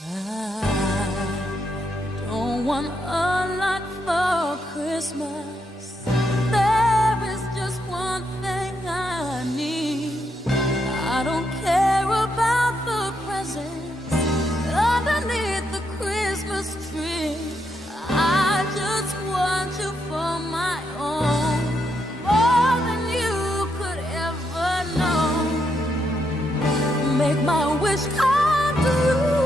I don't want a lot for Christmas. There is just one thing I need. I don't care about the presents underneath the Christmas tree. I just want you for my own, more than you could ever know. Make my wish come true.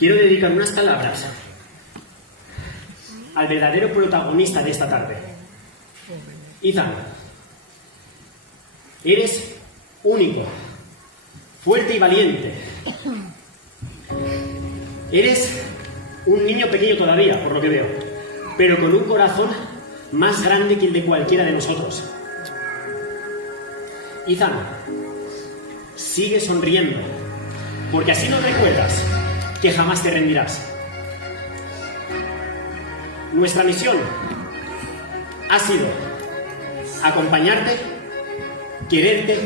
quiero dedicar unas palabras al verdadero protagonista de esta tarde. Ethan, eres único, fuerte y valiente. Eres un niño pequeño todavía, por lo que veo, pero con un corazón más grande que el de cualquiera de nosotros. Ethan, sigue sonriendo, porque así nos recuerdas que jamás te rendirás. Nuestra misión ha sido acompañarte, quererte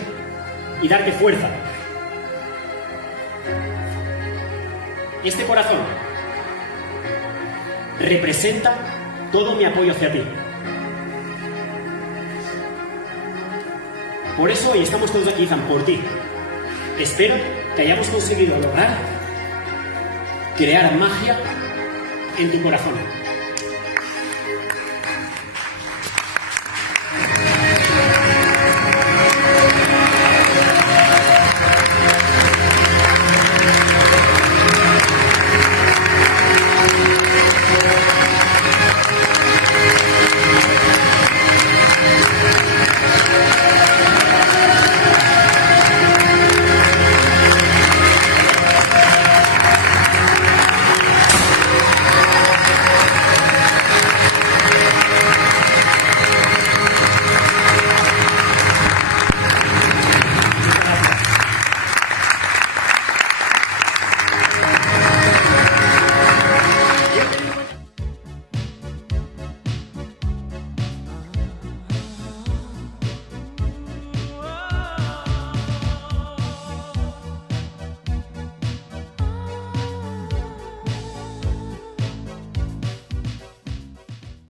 y darte fuerza. Este corazón representa todo mi apoyo hacia ti. Por eso hoy estamos todos aquí, Ethan, por ti. Espero que hayamos conseguido lograr crear magia en tu corazón.